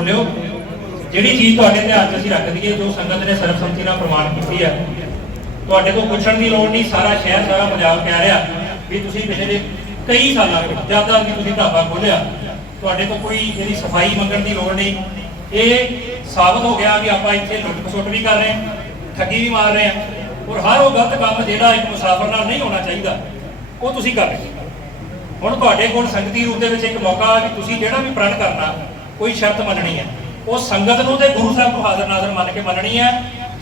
ਬੋਲਿਓ ਜਿਹੜੀ ਚੀਜ਼ ਤੁਹਾਡੇ ਧਿਆਨ 'ਚ ਅਸੀਂ ਰੱਖ ਦਈਏ, ਜੋ ਸੰਗਤ ਨੇ ਸਰਬਸੰਮਤੀ ਨਾਲ ਪ੍ਰਮਾਣ ਕੀਤੀ ਹੈ, ਤੁਹਾਡੇ ਤੋਂ ਪੁੱਛਣ ਦੀ ਲੋੜ ਨਹੀਂ, ਸਾਰਾ ਸ਼ਹਿਰ, ਸਾਰਾ ਪੰਜਾਬ ਕਹਿ ਰਿਹਾ ਵੀ ਤੁਸੀਂ ਪਿਛਲੇ ਕਈ ਸਾਲਾਂ ਤੋਂ ਜ਼ਿਆਦਾ ਵੀ ਤੁਸੀਂ ਢਾਬਾ ਖੋਲਿਆ ਤੁਹਾਡੇ ਤੋਂ ਕੋਈ ਇਹਦੀ ਸਫ਼ਾਈ ਮੰਗਣ ਦੀ ਲੋੜ ਨਹੀਂ। ਇਹ ਸਾਬਤ ਹੋ ਗਿਆ ਵੀ ਆਪਾਂ ਇੱਥੇ ਲੁੱਟ ਖਸੁੱਟ ਵੀ ਕਰ ਰਹੇ ਹਾਂ, ਠੱਗੀ ਵੀ ਮਾਰ ਰਹੇ ਹਾਂ, ਔਰ ਹਰ ਉਹ ਗਲਤ ਕੰਮ ਜਿਹੜਾ ਇੱਕ ਮੁਸਾਫਰ ਨਾਲ ਨਹੀਂ ਹੋਣਾ ਚਾਹੀਦਾ, ਉਹ ਤੁਸੀਂ ਕਰ ਰਹੇ ਹੋ। ਹੁਣ ਤੁਹਾਡੇ ਕੋਲ ਸੰਗਤੀ ਰੂਪ ਦੇ ਵਿੱਚ ਇੱਕ ਮੌਕਾ ਵੀ ਤੁਸੀਂ ਜਿਹੜਾ ਵੀ ਪ੍ਰਣ ਕਰਨਾ ਕੋਈ ਸ਼ਰਤ ਮੰਨਣੀ ਹੈ। ਉਹ ਸੰਗਤ ਨੂੰ ਤੇ ਗੁਰੂ ਸਾਹਿਬ ਨੂੰ ਹਾਜ਼ਰ ਨਾਜ਼ਰ ਮੰਨ ਕੇ ਮੰਨਣੀ ਹੈ।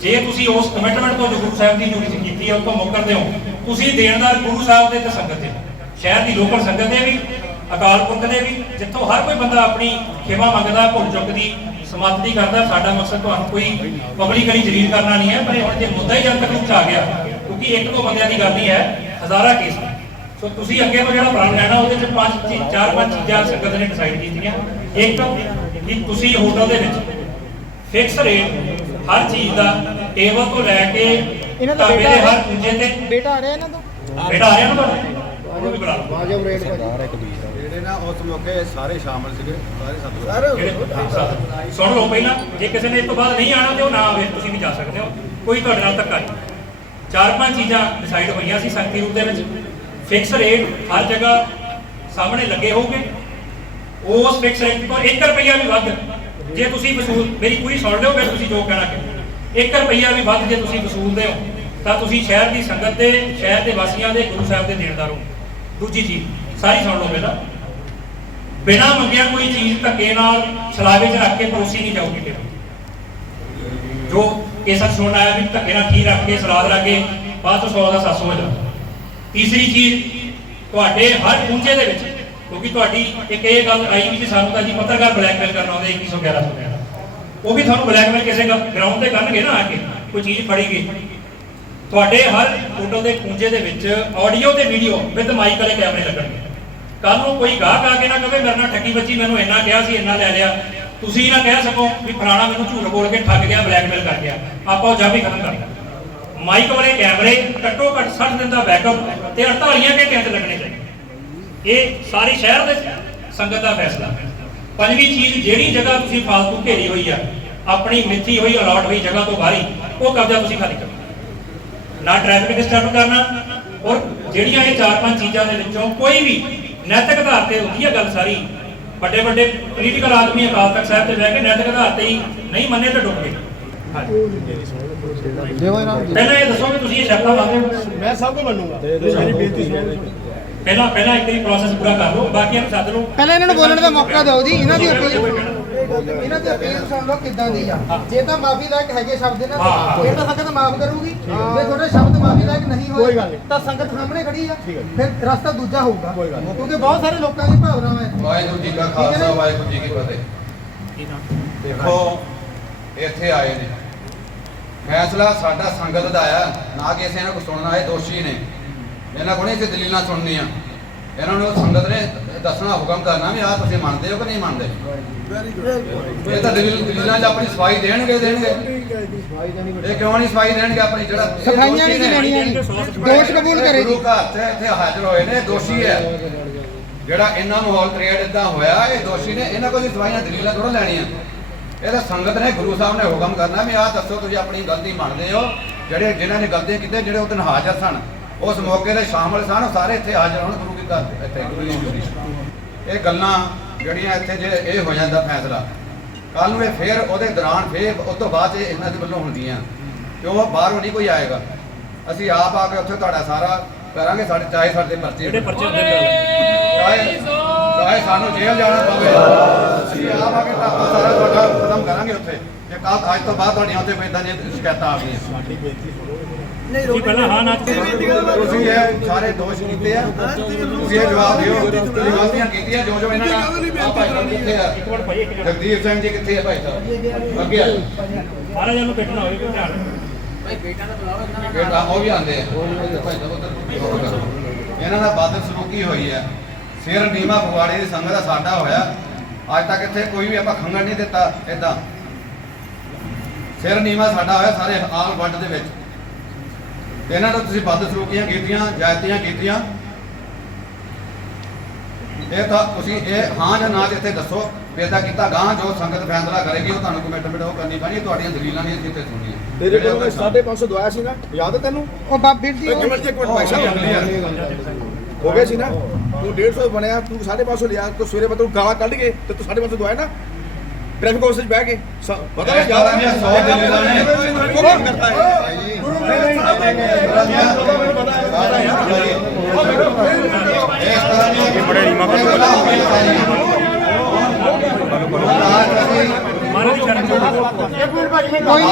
ਜੇ ਤੁਸੀਂ ਉਸ ਕਮਿਟਮੈਂਟ ਤੋਂ ਗੁਰੂ ਸਾਹਿਬ ਦੀ ਡਿਊਟੀ ਕੀਤੀ ਹੈ ਉਹ ਤੋਂ ਮੁੱਕਰਦੇ ਹੋ। ਤੁਸੀਂ ਦੇਣਦਾਰ ਗੁਰੂ ਸਾਹਿਬ ਦੇ ਤੇ ਸੰਗਤ ਦੇ ਸ਼ਹਿਰ ਦੀ ਲੋਕਲ ਸੰਗਤ ਦੇ ਵੀ, ਅਕਾਲ ਪੁਰਖ ਦੇ ਵੀ, ਜਿੱਥੋਂ ਹਰ ਕੋਈ ਬੰਦਾ ਆਪਣੀ ਖਿਮਾ ਮੰਗਦਾ, ਭੁੱਲ ਚੁੱਕ ਦੀ ਸਮਾਪਤੀ ਕਰਦਾ, ਸਾਡਾ ਮਕਸਦ ਤੁਹਾਨੂੰ ਕੋਈ ਪਬਲਿਕਲੀ ਜਲੀਲ ਕਰਨਾ ਨਹੀਂ ਹੈ, ਪਰ ਇਹ ਹੁਣ ਜੇ ਮੁੱਦਾ ਹੀ ਜਨਤਕ ਰੂਪ ਚ ਆ ਗਿਆ, ਕਿਉਂਕਿ ਇੱਕ ਦੋ ਬੰਦਿਆਂ ਦੀ ਗੱਲ ਨਹੀਂ ਹੈ, ਹਜ਼ਾਰਾਂ ਕੇਸ ਸੋ ਤੁਸੀਂ ਅੱਗੇ ਤੋਂ ਜਿਹੜਾ ਪ੍ਰਣ ਲੈਣਾ ਉਹਦੇ ਚ ਪੰਜ ਚੀ- ਚਾਰ ਪੰਜ ਚੀਜ਼ਾਂ ਸੰਗਤ ਨੇ ਡਿਸਾਈਡ ਕੀਤੀਆਂ। ਇੱਕ ਕਿ ਤੁਸੀਂ ਹੋਟਲ ਦੇ ਵਿੱਚ ਫਿਕਸ ਰੇਟ ਹਰ ਚੀਜ਼ ਦਾ ਟੇਬਲ ਤੋਂ ਲੈ ਕੇ ਇਹਨਾਂ ਦਾ ਬੇਟਾ ਹਰ ਪੁੰਜੇ ਤੇ ਬੇਟਾ ਆ ਰਿਹਾ ਇਹਨਾਂ ਤੋਂ ਬੇਟਾ ਆ ਰਿਹਾ ਨਾ ਉਹਨੂੰ ਵੀ ਬੁਲਾ ਲਓ ਵਾਜਬ ਰੇਟ ਜਿਹੜੇ ਨਾ ਉਸ ਮੌਕੇ ਸਾਰੇ ਸ਼ਾਮਲ ਸੀਗੇ ਸਾਰੇ ਸਤਿਗੁਰੂ। ਸੁਣ ਲਓ ਪਹਿਲਾਂ ਜੇ ਕਿਸੇ ਨੇ ਇਸ ਤੋਂ ਬਾਅਦ ਨਹੀਂ ਆਣਾ ਤੇ ਉਹ ਨਾ ਆਵੇ ਤੁਸੀਂ ਵੀ ਜਾ ਸਕਦੇ ਹੋ। ਕੋਈ ਤੁਹਾਡੇ ਨਾਲ ਧੱਕਾ ਨਹੀਂ। ਚਾਰ ਪੰਜ ਚੀਜ਼ਾਂ ਡਿਸਾਈਡ ਹੋਈਆਂ ਸੀ ਸੰਗਤੀ ਰੂਪ ਦੇ ਵਿੱਚ। ਫਿਕਸ ਰੇਟ ਹਰ ਜਗ੍ਹਾ ਸਾਹਮਣੇ ਲੱਗੇ ਹੋਊਗੇ। ਉਸ ਫਿਕਸ ਰੇਟ ਤੋਂ 1 ਰੁਪਈਆ ਵੀ ਵੱਧ ਜੇ ਤੁਸੀਂ ਵਸੂਲ, ਮੇਰੀ ਪੂਰੀ ਸੁਣ ਲਿਓ, ਫਿਰ ਤੁਸੀਂ ਜੋ ਕਹਿਣਾ ਕਿ 1 ਰੁਪਈਆ ਵੀ ਵੱਧ ਜੇ ਤੁਸੀਂ ਵਸੂਲਦੇ ਹੋ, ਤਾਂ ਤੁਸੀਂ ਸ਼ਹਿਰ ਦੀ ਸੰਗਤ ਦੇ, ਸ਼ਹਿਰ ਦੇ ਵਾਸੀਆਂ ਦੇ, ਗੁਰੂ ਸਾਹਿਬ ਦੇ ਦੇਣਦਾਰ। ਹੋ ਦੂਜੀ ਚੀਜ਼, ਸਾਰੀ ਸੁਣ ਲਓ ਪਹਿਲਾਂ। ਬਿਨਾਂ ਮੰਗਿਆ ਕੋਈ ਚੀਜ਼ ਧੱਕੇ ਨਾਲ ਛਲਾਵੇ 'ਚ ਰੱਖ ਕੇ ਪਰੋਸੀ ਨਹੀਂ ਜਾਊਗੀ ਫਿਰ। ਜੋ ਕੇਸਰ ਸੁਣ ਆਇਆ ਵੀ ਧੱਕੇ ਨਾਲ ਠੀਕ ਰੱਖ ਕੇ, ਸਲਾਦ ਰੱਖ ਕੇ, ਬਾਅਦ ਤੋਂ 100 ਦਾ 700 ਹੋ ਜਾਂਦਾ। ਤੀਸਰੀ ਚੀਜ਼ ਤੁਹਾਡੇ ਹਰ ਪੂੰਜੇ ਦੇ ਵਿੱਚ, ਕਿਉਂਕਿ ਤੁਹਾਡੀ ਇੱਕ ਇਹ ਗੱਲ ਆਈ ਵੀ ਸਾਨੂੰ ਤਾਂ ਜੀ ਪੱਤਰਕਾਰ ਬਲੈਕਮੇਲ ਕਰਨਾ ਆਉਂਦੇ 2111 ਤੋਂ ਉਹ ਵੀ ਤੁਹਾਨੂੰ ਬਲੈਕਮੇਲ ਕਿਸੇ ਗਰਾਊਂਡ ਤੇ ਕਰਨਗੇ ਨਾ ਆ ਕੇ, ਕੋਈ ਚੀਜ਼ ਫੜੀ ਗਈ ਤੁਹਾਡੇ ਹਰ ਹੋਟਲ ਦੇ ਪੂੰਜੇ ਦੇ ਵਿੱਚ ਆਡੀਓ ਤੇ ਵੀਡੀਓ ਵਿਦ ਮਾਈਕ ਵਾਲੇ ਕੈਮਰੇ ਲੱਗਣਗੇ। ਕੱਲ ਨੂੰ ਕੋਈ ਗਾਹਕ ਆ ਕੇ ਨਾ ਕਹੇ, ਮੇਰੇ ਨਾਲ ਠੱਗੀ ਬੱਚੀ ਮੈਨੂੰ ਇੰਨਾ ਕਿਹਾ ਸੀ, ਇੰਨਾ ਲੈ ਲਿਆ। ਤੁਸੀਂ ਨਾ ਕਹਿ ਸਕੋ ਵੀ ਫਲਾਣਾ ਮੈਨੂੰ ਝੂਠ ਬੋਲ ਕੇ ਠੱਗ ਗਿਆ ਬਲੈਕਮੇਲ ਕਰ ਗਿਆ। ਆਪਾਂ ਉਹ ਜੱਬ ਹੀ ਖਤਮ ਕਰ ਮਾਈਕ ਵਾਲੇ ਕੈਮਰੇ ਘੱਟੋ ਘੱਟ 60 ਦਿਨ ਦਾ ਬੈਕਅਪ ਤੇ 48 ਘੰਟਿਆਂ ਤੇ ਲੱਗਣੇ ਚਾਹੀਦੇ। ਇਹ ਸਾਰੀ ਸ਼ਹਿਰ ਦੇ ਸੰਗਤ ਦਾ ਫੈਸਲਾ। ਪੰਜਵੀਂ ਚੀਜ਼ ਜਿਹੜੀ ਜਗ੍ਹਾ ਤੁਸੀਂ ਫਾਲਤੂ ਘੇਰੀ ਹੋਈ ਆ, ਆਪਣੀ ਮਿੱਥੀ ਹੋਈ, ਅਲਾਟ ਹੋਈ ਜਗ੍ਹਾ ਤੋਂ ਬਾਹਰੀ ਉਹ ਕਬਜ਼ਾ ਤੁਸੀਂ ਖਾਲੀ ਕਰੋ। ਨਾ ਟ੍ਰੈਫਿਕ ਡਿਸਟਰਬ ਕਰਨਾ, ਔਰ ਜਿਹੜੀਆਂ ਇਹ ਚਾਰ ਪੰਜ ਚੀਜ਼ਾਂ ਦੇ ਵਿੱਚੋਂ ਕੋਈ ਵੀ ਨੈਤਿਕ ਆਧਾਰ ਤੇ ਹੁੰਦੀ ਹੈ ਗੱਲ ਸਾਰੀ ਵੱਡੇ ਵੱਡੇ ਪੋਲੀਟੀਕਲ ਆਦਮੀ ਅਕਾਲ ਤਖਤ ਸਾਹਿਬ ਤੇ ਬਹਿ ਕੇ ਨੈਤਿਕ ਆਧਾਰ ਤੇ ਹੀ ਨਹੀਂ ਮੰਨੇ ਤਾਂ ਡੁੱਬ ਗਏ। ਦੇਵੋ ਇਹਨਾਂ ਪਹਿਲਾਂ ਇਹ ਦੱਸੋ ਕਿ ਤੁਸੀਂ ਇਹ ਸ਼ਰਤਾਂ ਮੰਨਦੇ ਹੋ? ਮੈਂ ਸਭ ਨੂੰ ਮੰਨੂਗਾ। ਮੇਰੀ ਬੇਨਤੀ ਸੁਣੋ ਪਹਿਲਾਂ ਪਹਿਲਾਂ ਇੱਕ ਵਾਰੀ ਪ੍ਰੋਸੈਸ ਪੂਰਾ ਕਰ ਲਓ। ਬਾਕੀਆਂ ਨੂੰ ਸੱਦ ਲਓ। ਪਹਿਲਾਂ ਇਹਨਾਂ ਨੂੰ ਬੋਲਣ ਦਾ ਮੌਕਾ ਦਿਓ ਜੀ। ਇਹਨਾਂ ਦੀ ਅਪੀਲ ਇਹਨਾਂ ਦੀ ਅਪੀਲ ਸੁਣ ਲਓ ਕਿੱਦਾਂ ਦੀ ਆ। ਜੇ ਤਾਂ ਮਾਫੀ ਲਾਇਕ ਹੈਗੇ ਸ਼ਬਦ ਇਹਨਾਂ ਹਾਂ, ਹਾਂ। ਦੇ ਫਿਰ ਤਾਂ ਸੰਗਤ ਮਾਫ ਕਰੂਗੀ। ਜੇ ਤੁਹਾਡੇ ਸ਼ਬਦ ਮਾਫੀ ਲਾਇਕ ਨਹੀਂ ਹੋਏ ਤਾਂ ਸੰਗਤ ਸਾਹਮਣੇ ਖੜੀ ਆ। ਫਿਰ ਰਸਤਾ ਦੂਜਾ ਹੋਊਗਾ। ਕਿਉਂਕਿ ਬਹੁਤ ਸਾਰੇ ਲੋਕਾਂ ਦੀ ਭਾਵਨਾਵਾਂ ਹੈ। ਵਾਹਿਗੁਰੂ ਜੀ ਕਾ ਠੀਕ ਹੈ ਖਾਲਸਾ ਨਾ? ਵਾਹਿਗੁਰੂ ਜੀ ਕੀ ਫਤਿਹ। ਦੇਖੋ ਇੱਥੇ ਆਏ ਨੇ। ਫੈਸਲਾ ਸਾਡਾ ਸੰਗਤ ਦਾ ਆ ਨਾ ਕਿ ਅਸੀਂ ਇਹਨਾਂ ਕੋਲ ਸੁਣਨਾ ਇਹ ਦੋਸ਼ੀ ਨੇ। ਇਹਨਾਂ ਕੋਲ ਨਹੀਂ ਅਸੀਂ ਦਲੀਲਾਂ ਸੁਣਨੀਆਂ। ਇਹਨਾਂ ਨੂੰ ਸੰਗਤ ਨੇ ਦੱਸਣਾ ਹੁਕਮ ਕਰਨਾ ਵੀ ਆਹ ਤੁਸੀਂ ਮੰਨਦੇ ਹੋ ਕਿ ਨਹੀਂ ਮੰਨਦੇ। ਇਹ ਤਾਂ ਦਲੀਲ ਦਲੀਲਾਂ 'ਚ ਆਪਣੀ ਸਫ਼ਾਈ ਦੇਣਗੇ ਦੇਣਗੇ। ਇਹ ਕਿਉਂ ਨਹੀਂ ਸਫ਼ਾਈ ਦੇਣਗੇ ਆਪਣੀ? ਜਿਹੜਾ ਸਫਾਈਆਂ ਨਹੀਂ ਜੀ। ਦੋਸ਼ ਕਬੂਲ ਕਰੇ ਜੀ। ਘਰ ਤੇ ਇੱਥੇ ਹਾਜ਼ਰ ਹੋਏ ਨੇ ਦੋਸ਼ੀ ਹੈ। ਜਿਹੜਾ ਇਹਨਾਂ ਨੂੰ ਹਾਲ ਕ੍ਰੀਏਟ ਇਦਾਂ ਹੋਇਆ ਇਹ ਦੋਸ਼ੀ ਨੇ ਇਹਨਾਂ ਕੋਲ ਸਵਾਈਆਂ ਦਲੀਲਾਂ ਥੋੜਾ ਲੈਣੀਆਂ। ਇਹ ਤਾਂ ਸੰਗਤ ਨੇ ਗੁਰੂ ਸਾਹਿਬ ਨੇ ਹੁਕਮ ਕਰਨਾ ਵੀ ਆਹ ਦੱਸੋ ਤੁਸੀਂ ਆਪਣੀ ਗਲਤੀ ਮੰਨਦੇ ਹੋ ਜਿਹੜੇ ਜਿਨ੍ਹਾਂ ਨੇ ਗਲਤੀਆਂ ਕੀਤੀਆਂ ਜਿਹੜੇ ਉਹ ਦਿਨ ਹਾਜ਼ਰ ਸਨ। ਉਸ ਮੌਕੇ ਤੇ ਸ਼ਾਮਲ ਸਨ ਉਹ ਸਾਰੇ ਇੱਥੇ ਹਾਜ਼ਰ ਹੋਣ ਗੁਰੂ ਕੀ ਘਰ ਇੱਥੇ ਗੁਰੂ ਜੀ ਦੀ ਇਹ ਗੱਲਾਂ ਜਿਹੜੀਆਂ ਇੱਥੇ ਜੇ ਇਹ ਹੋ ਜਾਂਦਾ ਫੈਸਲਾ ਕੱਲ ਨੂੰ ਇਹ ਫੇਰ ਉਹਦੇ ਦੌਰਾਨ ਫੇਰ ਉਸ ਤੋਂ ਬਾਅਦ 'ਚ ਇਹਨਾਂ ਦੇ ਵੱਲੋਂ ਹੁੰਦੀਆਂ। ਕਿਉਂ? ਬਾਹਰੋਂ ਨਹੀਂ ਕੋਈ ਆਏਗਾ। ਅਸੀਂ ਆਪ ਆ ਕੇ ਉੱਥੇ ਤੁਹਾਡਾ ਸਾਰਾ ਕਰਾਂਗੇ ਸਾਡੇ ਚਾਹੇ ਸਾਡੇ ਪਰਚੇ ਜਿਹੜੇ ਪਰਚੇ ਹੁੰਦੇ ਚਾਹੇ ਚਾਹੇ ਸਾਨੂੰ ਜੇਲ੍ਹ ਜਾਣਾ ਪਵੇ। ਅਸੀਂ ਆਪ ਆ ਕੇ ਤਾਂ ਸਾਰਾ ਤੁਹਾਡਾ ਖਤਮ ਕਰਾਂਗੇ ਉੱਥੇ। ਜੇ ਕੱਲ ਅੱਜ ਤੋਂ ਬਾਅਦ ਤੁਹਾਡੀਆਂ ਉੱਤੇ ਇਦਾਂ ਦੀਆਂ ਸ਼ਿਕਾਇਤਾਂ ਆ ਗਈਆਂ। ਤੁਸੀਂ ਪਹਿਲਾਂ ਹਾਂ ਨਾ ਤੁਸੀਂ ਇਹ ਸਾਰੇ ਦੋਸ਼ ਕੀਤੇ ਆ। ਤੁਸੀਂ ਇਹ ਜਵਾਬ ਦਿਓ। ਤੁਸੀਂ ਗਲਤੀਆਂ ਕੀਤੀਆਂ ਜੋ ਜੋ ਇਹਨਾਂ ਨੇ ਆਹ ਭਾਈ ਸਾਹਿਬ ਕਿੱਥੇ ਆ। ਇੱਕ ਮਿੰਟ ਭਾਈ ਜਗਦੀਪ ਸਿੰਘ ਜੀ ਕਿੱਥੇ ਆ ਭਾਈ ਸਾਹਿਬ? ਅੱਗੇ ਆ। ਮਹਾਰਾਜ ਨੂੰ ਬੈਠਣਾ ਹੋਵੇ ਕੋਈ ਧਿਆਨ ਬੇਟਾ ਉਹ ਵੀ ਆਂਦੇ ਆ। ਭਾਈ ਸਾਹਿਬ ਉੱਧਰ। ਇਹਨਾਂ ਦਾ ਬਾਦਲ ਸਲੂਕੀ ਹੋਈ ਹੈ ਸਿਰ ਨੀਮਾ ਫਗਵਾੜੇ ਦੀ ਸੰਗਤ ਦਾ ਸਾਡਾ ਹੋਇਆ। ਅੱਜ ਤੱਕ ਇੱਥੇ ਕੋਈ ਵੀ ਆਪਾਂ ਖੰਗਣ ਨਹੀਂ ਦਿੱਤਾ ਇਦਾਂ ਸਿਰ ਨੀਮਾ ਸਾਡਾ ਹੋਇਆ ਸਾਰੇ ਆਲ ਵਰਲਡ ਦੇ ਵਿੱਚ। ਇਹਨਾਂ ਨੂੰ ਤੁਸੀਂ ਬਾਦਲ ਸਲੂਕੀਆਂ ਕੀਤੀਆਂ ਜਾਇਤੀਆਂ ਕੀਤੀਆਂ। ਇਹ ਤਾਂ ਤੁਸੀਂ ਇਹ ਹਾਂ ਜਾਂ ਨਾ ਇੱਥੇ ਦੱਸੋ ਏਦਾਂ ਕੀਤਾ ਗਾਂ ਜੋ ਸੰਗਤ ਫੈਸਲਾ ਕਰੇਗੀ ਉਹ ਤੁਹਾਨੂੰ ਕਮਿਟਮੈਂਟ ਉਹ ਕਰਨੀ ਪੈਣੀ ਤੁਹਾਡੀਆਂ ਦਲੀਲਾਂ ਨਹੀਂ ਇੱਥੇ ਸੁਣੀਆਂ ਤੇਰੇ ਕੋਲ ਮੈਂ 550 ਦਵਾਇਆ ਸੀ ਨਾ? ਯਾਦ ਹੈ ਤੈਨੂੰ? ਉਹ ਬਾਬੇ ਜੀ ਇੱਕ ਮਿੰਟ ਇੱਕ ਮਿੰਟ ਭਾਈ ਸਾਹਿਬ ਹੋ ਗਿਆ ਸੀ ਨਾ? ਤੂੰ 150 ਬਣਿਆ ਤੂੰ 550 ਲਿਆ ਤੂੰ ਸਵੇਰੇ ਬਤੂ ਗਾਲਾਂ ਕੱਢ ਕੇ ਤੇ ਤੂੰ 550 ਦਵਾਇਆ ਨਾ? ਟ੍ਰੈਫਿਕ ਆਫਿਸ 'ਚ ਬਹਿ ਕੇ। ਸ- ਪਤਾ ਇਸ ਤਰ੍ਹਾਂ ਦੀਆਂ ਸੌ ਦਲੀਲਾਂ ਨੇ। ਕੌਣ ਕਰਤਾ ਹੈ। ਇਸ ਤਰ੍ਹਾਂ ਦੀਆਂ ਬੜੇ ਰੀਮਾ ਕਰ ਮਾਰੇ ਦੀ ਸ਼ਰਮ ਕੋਈ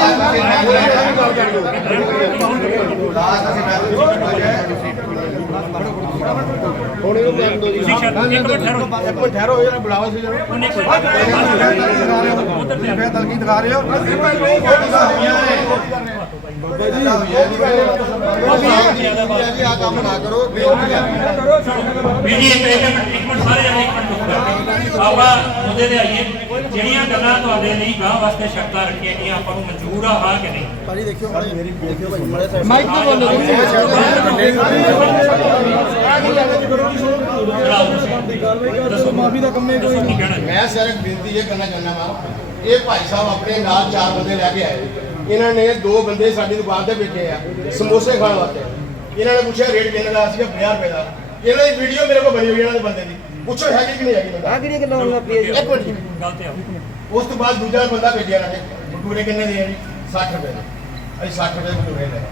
ਹੁਣ ਇਹਨੂੰ ਕਰ ਦੋ ਜੀ ਇੱਕ ਮਿੰਟ ਠਹਿਰੋ। ਇੱਕ ਮਿੰਟ ਠਹਿਰੋ ਇਹਨਾਂ ਬੁਲਾਓ ਸੀ ਜਰਾ ਉਹਨੇ ਇੱਕ ਮਿੰਟ ਉਧਰ ਤੇ ਫੇਰ ਤਲਕੀ ਦਿਖਾ ਰਹੇ ਹੋ। ਜੀ ਆ ਕੰਮ ਨਾ ਕਰੋ। ਵੀਰ ਜੀ ਇੱਕ ਇੱਕ ਮਿੰਟ ਇੱਕ ਮਿੰਟ ਸਾਰੇ ਜਣੇ ਇੱਕ ਮਿੰਟ ਕਰੋ ਆਪਾਂ ਮੁੱਦੇ ਤੇ ਆਈਏ। ਜਿਹੜੀਆਂ ਗੱਲਾਂ ਤੁਹਾਡੇ ਲਈ ਗਾਂ ਵਾਸਤੇ ਸ਼ਰਤਾਂ ਰੱਖੀਆਂ ਗਈਆਂ ਆਪਾਂ ਨੂੰ ਮਨਜ਼ੂਰ ਆ ਹਾਂ ਕਿ ਨਹੀਂ? ਭਾਜੀ ਦੇਖਿਓ ਮੇਰੀ ਦੇਖਿਓ ਭਾਜੀ ਮੜੇ ਸਾਹਿਬ ਮਾਈਕ ਤੇ ਬੋਲੋ ਦੱਸੋ ਮਾਫੀ ਦਾ ਕੰਮ ਹੈ ਦੱਸੋ ਕੀ ਕਹਿਣਾ ਜੀ? ਮੈਂ ਸਰ ਬੇਨਤੀ ਇਹ ਕਰਨਾ ਚਾਹੁੰਦਾ ਵਾਂ ਇਹ ਭਾਈ ਸਾਹਿਬ ਆਪਣੇ ਨਾਲ ਚਾਰ ਬੰਦੇ ਲੈ ਕੇ ਆਏ। ਇਹਨਾਂ ਨੇ ਦੋ ਬੰਦੇ ਸਾਡੀ ਦੁਕਾਨ ਤੇ ਬੈਠੇ ਆ ਸਮੋਸੇ ਖਾਣ ਵਾਸਤੇ। ਇਹਨਾਂ ਨੇ ਪੁੱਛਿਆ ਰੇਟ ਕਿੰਨੇ ਦਾ? ਸੀਗਾ 50 ਰੁਪਏ ਦਾ। ਇਹਨਾਂ ਦੀ ਵੀਡੀਓ ਮੇਰੇ ਕੋਲ ਬਣੀ ਹੋਈ ਇਹਨਾਂ ਦੇ ਬੰਦੇ ਦੀ। ਪੁੱਛੋ ਹੈਗੀ ਕਿ ਨਹੀਂ ਹੈਗੀ ਬੰਦਾ? ਕਿਹੜੀਆਂ ਗੱਲਾਂ ਹੋਣ ਲੱਗ ਪਈਆਂ ਇੱਕ ਮਿੰਟ ਜੀ। ਗੱਲ ਤੇ ਆਓ ਉਸ ਤੋਂ ਬਾਅਦ ਦੂਜਾ ਬੰਦਾ ਭੇਜਿਆ ਨੇ। ਭਟੂਰੇ ਕਿੰਨੇ ਦੇ ਆ ਜੀ? 60 ਰੁਪਏ ਦੇ। ਅਸੀਂ 60 ਰੁਪਏ ਦੇ ਭਟੂਰੇ ਲੈ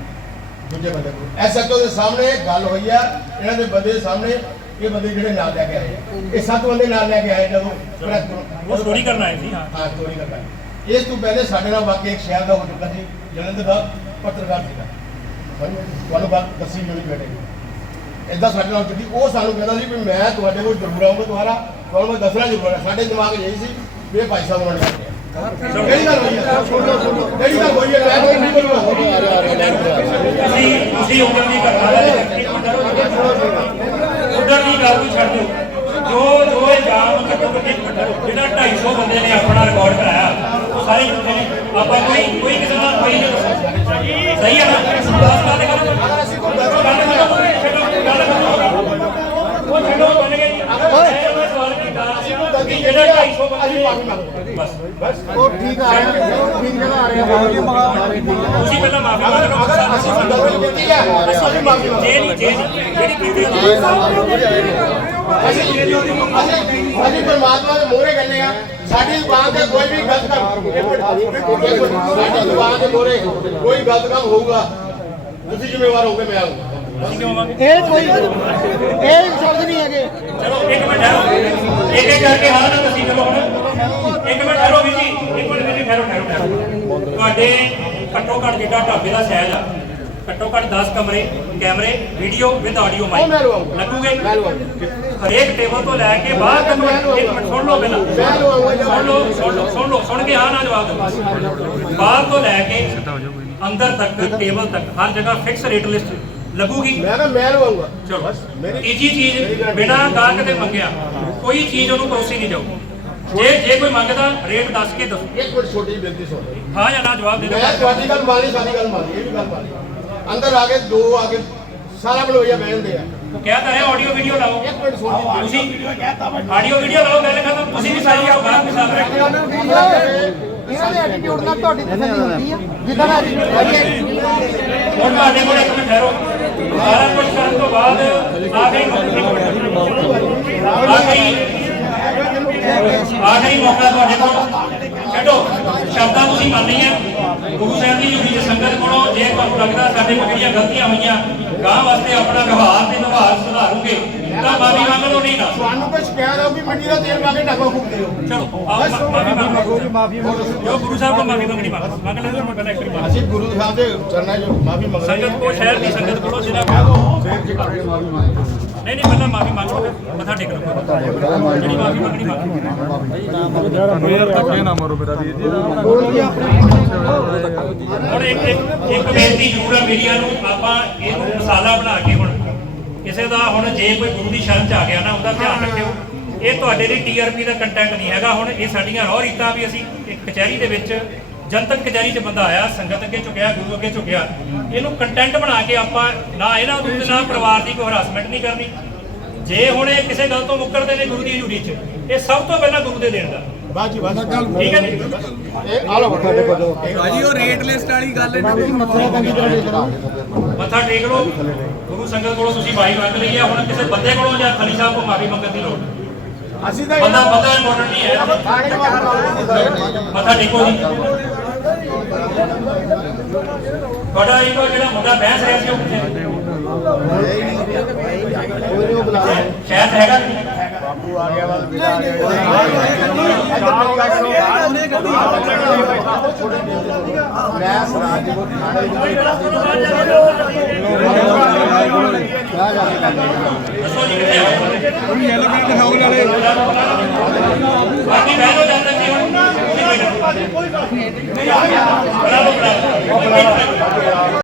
ਦੂਜੇ ਬੰਦੇ ਕੋਲ। ਐਸਐਚਓ ਦੇ ਸਾਹਮਣੇ ਗੱਲ ਹੋਈ ਆ। ਇਹਨਾਂ ਦੇ ਬੰਦੇ ਦੇ ਸਾਹਮਣੇ ਇਹ ਬੰਦੇ ਜਿਹੜੇ ਨਾਲ ਲੈ ਕੇ ਆਏ ਇਹ ਸੱਤ ਬੰਦੇ ਨਾਲ ਲੈ ਕੇ ਆਏ ਜਦੋਂ ਪ੍ਰੈਸ ਕੋਲ ਉਹ ਸਟੋਰੀ ਕਰਨਾ ਹੈ ਜੀ ਹਾਂ। ਹਾਂ ਚੋਰੀ ਕਰਦਾ। ਇਸ ਤੋਂ ਪਹਿਲੇ ਸਾਡੇ ਨਾਲ ਵਾਕਿਆ ਇੱਕ ਸ਼ਹਿਰ ਦਾ ਹੋ ਚੁੱਕਾ ਸੀ ਜਲੰਧਰ ਦਾ ਪੱਤਰਕਾਰ ਸੀਗਾ। ਸਾਨੂੰ ਤੁਹਾਨੂੰ ਬਾਤ ਦੱਸੀ ਜਿਹੜੀ ਬੈਠੇ ਇਦਾਂ ਸਾਡੇ ਨਾਲ ਚੁੱਕੀ ਉਹ ਸਾਨੂੰ ਕਹਿੰਦਾ ਸੀ ਵੀ ਮੈਂ ਤੁਹਾਡੇ ਕੋਲ ਜ਼ਰੂਰ ਆਉਂਗਾ ਦੁਬਾਰਾ। ਤੁਹਾਨੂੰ ਮੈਂ ਦੱਸਣਾ ਜ਼ਰੂਰ ਹੈ ਸਾਡੇ ਦਿਮਾਗ 'ਚ ਇਹੀ ਸੀ ਵੀ ਇਹ ਭਾਈ ਸਾਹਿਬ ਨਾਲ ਕਰਦੇ ਕਿਹੜੀ ਗੱਲ ਹੋਈ ਹੈ ਕਿਹੜੀ ਗੱਲ ਹੋਈ ਹੈ ਮੈਂ ਕੋਈ ਨਹੀਂ ਬੋਲੂਗਾ ਤੁਸੀਂ ਤੁਸੀਂ ਉਧਰ ਦੀ ਗੱਲ ਉਧਰ ਦੀ ਗੱਲ ਨੂੰ ਛੱਡ ਦਿਓ। ਜੋ ਜੋ ਇਹ ਜਾਮ ਘੱਟੋ ਜਿਹੜਾ 250 ਬੰਦੇ ਨੇ ਆਪਣਾ ਰਿਕਾਰਡ ਕਰਾਇਆ ਉਹ ਸਾਰੇ ਝੂਠੇ ਨੇ। ਆਪਾਂ ਕੋਈ ਕੋਈ ਕਿਸੇ ਨਾਲ ਕੋਈ ਨਹੀਂ ਦੱਸਿਆ ਸਹੀ ਹੈ ਨਾ? ਬਸ ਗੱਲ ਕਰੋ। ਗੱਲ ਕਰੋ ਗੱਲ ਕਰੋ। ਉਹ ਛੱਡੋ ਬਣ ਗਏ ਓਏ। ਸਵਾਲ ਕੀਤਾ। ਕਿ ਜਿਹੜਾ 250 ਬੰਦੇ ਨੇ ਬਸ। ਉਹ ਠੀਕ ਆ ਰਿਹਾ ਠੀਕ ਜਗ੍ਹਾ ਆ ਰਿਹਾ ਤੁਸੀਂ ਪਹਿਲਾਂ ਮਾਫੀ ਮੰਗ ਲਓ ਸਾਨੂੰ ਬੇਨਤੀ ਹੈ ਅਸੀਂ ਮਾਫੀ ਮੰਗਦੇ ਜੇ ਨਹੀਂ ਜੇ ਨਹੀਂ ਜਿਹੜੀ ਕੀਤੀ ਅਸੀਂ ਅਸੀਂ ਅਸੀਂ ਪਰਮਾਤਮਾ ਦੇ ਮੋਹਰੇ ਕਹਿੰਦੇ ਆ ਸਾਡੀ ਦੁਕਾਨ ਤੇ ਕੋਈ ਵੀ ਗਲਤ ਕੰਮ ਸਾਡੀ ਦੁਕਾਨ ਦੇ ਮੋਹਰੇ ਕੋਈ ਗਲਤ ਕੰਮ ਹੋਊਗਾ। ਤੁਸੀਂ ਜ਼ਿੰਮੇਵਾਰ ਹੋਗੇ ਮੈਂ ਆਵਾਂਗੇ ਇਹ ਕੋਈ ਇਹ ਸ਼ਬਦ ਨਹੀਂ ਹੈਗੇ। ਚਲੋ ਇੱਕ ਮਿੰਟ ਠਹਿਰੋ। ਇੱਕ ਇੱਕ ਕਰਕੇ ਹਾਂ ਨਾ ਤੁਸੀਂ ਚਲੋ ਹੁਣ। ਇੱਕ ਮਿੰਟ ਠਹਿਰੋ ਵੀ ਜੀ। ਇੱਕ ਮਿੰਟ ਵੀ ਠਹਿਰੋ ਠਹਿਰੋ ਤੁਹਾਡੇ ਘੱਟੋ ਘੱਟ ਜਿੱਡਾ ਢਾਬੇ ਦਾ ਸਾਈਜ਼ ਆ। ਘੱਟੋ ਘੱਟ 10 ਕਮਰੇ ਕੈਮਰੇ ਵੀਡੀਓ ਵਿਦ ਆਡੀਓ ਮਾਈਕ। ਲੱਗੂਗੇ। ਹਰੇਕ ਟੇਬਲ ਤੋਂ ਲੈ ਕੇ ਬਾਹਰ ਤੱਕ ਇੱਕ ਮਿੰਟ ਸੁਣ ਲਓ ਪਹਿਲਾਂ। ਸੁਣ ਲਓ ਸੁਣ ਲਓ ਸੁਣ ਲਓ। ਸੁਣ ਕੇ ਹਾਂ ਨਾ ਜਵਾਬ ਦਿਓ। ਬਾਹਰ ਤੋਂ ਲੈ ਕੇ ਅੰਦਰ ਤੱਕ ਟੇਬਲ ਤੱਕ ਹਰ ਜਗ੍ਹਾ ਫਿਕਸ ਰੇਟ ਲਿਸਟ ਲੱਗੂਗੀ। ਮੈਂ ਕਿਹਾ ਮੈਂ ਲਵਾਉਂਗਾ ਚਲੋ ਤੀਜੀ ਚੀਜ਼ ਬਿਨਾਂ ਗਾਹਕ ਦੇ ਮੰਗਿਆ ਕੋਈ ਚੀਜ਼ ਉਹਨੂੰ ਪਰੋਸੀ ਨਹੀਂ ਜਾਊ ਜੇ ਜੇ ਕੋਈ ਮੰਗਦਾ ਰੇਟ ਦੱਸ ਕੇ ਦੱਸੋ। ਇੱਕ ਮਿੰਟ ਛੋਟੀ ਜਿਹੀ ਬੇਨਤੀ ਸੁਣ ਹਾਂ ਜਾਂ ਨਾ ਜਵਾਬ ਦੇ ਮੈਂ ਦਿਓ ਤੁਹਾਡੀ ਗੱਲ ਮੰਨ ਲਈ ਸਾਡੀ ਗੱਲ ਮੰਨ ਲਈ ਇਹ ਵੀ ਗੱਲ ਮੰਨ ਲਈ। ਅੰਦਰ ਆ ਕੇ ਦੋ ਆ ਕੇ ਸਾਰਾ ਬਲੋਈਆ ਬਹਿੰਦੇ ਆ। ਕਹਿਤਾ ਹੈ ਆਡੀਓ ਵੀਡੀਓ ਲਾਓ। ਇੱਕ ਮਿੰਟ ਸੁਣ ਲਓ। ਤੁਸੀਂ ਆਡੀਓ ਵੀਡੀਓ ਲਾਓ ਗੱਲ ਖਤਮ ਤੁਸੀਂ ਵੀ ਸਾਰੀ ਆਓ ਸਾਥ ਰੱਖੋ। ਇਹਨਾਂ ਦੇ ਐਟੀਟਿਊਡ ਨਾਲ ਤੁਹਾਡੀ ਤਸੱਲੀ ਹੁੰਦੀ ਆ। ਜਿੱਦਾਂ ਦਾ ਹੁਣ ਤੁਹਾਡੇ ਕੋਲ ਇੱਕ ਮਿੰਟ ਠਹਿਰੋ। ਸਾਰਾ ਕੁਝ ਕਰਨ ਤੋਂ ਬਾਅਦ ਆਖਰੀ ਆਖਰੀ ਮੌਕਾ ਤੁਹਾਡੇ ਕੋਲ ਛੱਡੋ ਸ਼ਬਦਾਂ ਤੁਸੀਂ ਮੰਨਣੀਆਂ ਗੁਰੂ ਸਾਹਿਬ ਦੀ ਜੁੜੀ ਸੰਗਤ ਕੋਲੋਂ ਜੇ ਤੁਹਾਨੂੰ ਲੱਗਦਾ ਸਾਡੇ ਕੋਲ ਜਿਹੜੀਆਂ ਗਲਤੀਆਂ ਹੋਈਆਂ ਗਾਂ ਵਾਸਤੇ ਆਪਣਾ ਵਿਵਹਾਰ ਤੇ ਵਿਵਹਾਰ ਸੁਧਾਰੋਗੇ ਤਾਂ ਮਾਫੀ ਮੰਗ ਲਓ ਨਹੀਂ ਨਾ ਤੁਹਾਨੂੰ ਕੋਈ ਸ਼ਿਕਾਇਤ ਆਊਗੀ ਮੰਡੀ ਦਾ ਤੇਲ ਪਾ ਕੇ ਚਲੋ ਆਓ ਮਾਫੀ ਮੰਗੋ ਮਾਫੀ ਮੰਗੋ ਜੋ ਗੁਰੂ ਸਾਹਿਬ ਤੋਂ ਮਾਫੀ ਮੰਗਣੀ ਮੰਗੋ ਮੰਗ ਲੈਂਦੇ ਮੈਂ ਪਹਿਲਾਂ ਇੱਕ ਵਾਰੀ ਅਸੀਂ ਗੁਰੂ ਸਾਹਿਬ ਦੇ ਚਰਨਾਂ 'ਚ ਮਾਫੀ ਮੰਗਦੇ ਸੰਗਤ ਕੋ ਸ਼ਹਿਰ ਦੀ ਸੰਗਤ ਕੋਲੋਂ ਜਿਹੜਾ ਨਹੀਂ ਨਹੀਂ ਪਹਿਲਾਂ ਮਾਫੀ ਮੰਗ ਲਓ ਮੱਥਾ ਟੇਕ ਲਓ। ਜਿਹੜੀ ਮਾਫੀ ਮੰਗਣੀ ਮੰਗ। ਹੁਣ ਇੱਕ ਇੱਕ ਇੱਕ ਬੇਨਤੀ ਜ਼ਰੂਰ ਹੈ ਮੀਡੀਆ ਨੂੰ ਆਪਾਂ ਇਹਨੂੰ ਮਸਾਲਾ ਬਣਾ ਕੇ ਹੁਣ ਕਿਸੇ ਦਾ ਹੁਣ ਜੇ ਕੋਈ ਗੁਰੂ ਦੀ ਸ਼ਰਨ ਚ ਆ ਗਿਆ ਨਾ ਉਹਦਾ ਧਿਆਨ ਰੱਖਿਓ। ਇਹ ਤੁਹਾਡੇ ਲਈ ਟੀਆਰਪੀ ਦਾ ਕੰਟੈਂਟ ਨਹੀਂ ਹੈਗਾ ਹੁਣ ਇਹ ਸਾਡੀਆਂ ਰੋਹ ਰੀਤਾਂ ਵੀ ਅਸੀਂ ਇੱਕ ਕਚਹਿਰੀ ਦੇ ਵਿੱਚ ਜਨਤਕ ਕਚਹਿਰੀ 'ਚ ਬੰਦਾ ਆਇਆ ਸੰਗਤ ਅੱਗੇ ਝੁਕਿਆ ਗੁਰੂ ਅੱਗੇ ਝੁਕਿਆ। ਇਹਨੂੰ ਕੰਟੈਂਟ ਬਣਾ ਕੇ ਆਪਾਂ ਨਾ ਇਹਨਾਂ ਨੂੰ ਨਾ ਪਰਿਵਾਰ ਦੀ ਕੋਈ ਹਰਾਸਮੈਂਟ ਨਹੀਂ ਕਰਨੀ। ਜੇ ਹੁਣ ਇਹ ਕਿਸੇ ਗੱਲ ਤੋਂ ਮੁੱਕਰਦੇ ਨੇ ਗੁਰੂ ਦੀ ਹਜ਼ੂਰੀ 'ਚ ਇਹ ਸਭ ਤੋਂ ਪਹਿਲਾਂ ਗੁਰੂ ਦੇ ਦੇਣ ਦਾ। ਬਾਅਦ ਜੀ ਬਾਅਦ ਠੀਕ ਹੈ ਜੀ? ਇਹ ਆ ਲਓ ਤੁਹਾਡੇ ਭਾਜੀ ਉਹ ਰੇਟ ਲਿਸਟ ਵਾਲੀ ਗੱਲ ਇਹਨਾਂ ਦੀ ਮੱਥਾ ਟੇਕ ਲਓ। ਗੁਰੂ ਸੰਗਤ ਕੋਲੋਂ ਤੁਸੀਂ ਮਾਈ ਮੰਗ ਲਈ ਹੈ ਹੁਣ ਕਿਸੇ ਬੰਦੇ ਕੋਲੋਂ ਜਾਂ ਖਲੀ ਸਾਹਿਬ ਕੋਲ ਮਾਫੀ ਮੰਗਣ ਦੀ ਲੋੜ ਨਹੀਂ। ਅਸੀਂ ਤਾਂ ਬੰਦਾ ਬੰਦਾ ਇੰਪੋਰਟੈਂਟ ਨਹੀਂ ਹੈ ਟੇਕੋ ਜੀ। ਤੁਹਾਡਾ ਇੱਕ ਉਹ ਜਿਹੜਾ ਮੁੰਡਾ ਬਹਿਸ ਰਿਹਾ ਸੀ ਉਹ ਕਿੱਥੇ? ਸ਼ਾਇਦ ਹੈਗਾ ਬਾਪੂ ਆ ਗਿਆ ਵਾ ਮੈਂ ਸਰਾਜ ਥਾਣੇ ਦੱਸੋ ਜੀ ਕਿੱਥੇ ਆਏ ਉਹਨੂੰ ਯੈਲੋ ਕਾਰਡ ਦਿਖਾਓ ਨਾਲੇ ਬਾਕੀ ਬਹਿ ਲੋ ਜਦ ਜੀ ਹੁਣ ਨਹੀਂ ਬੈਠੋ। ਬਣਾ ਲਓ, ਬਣਾ ਲਓ।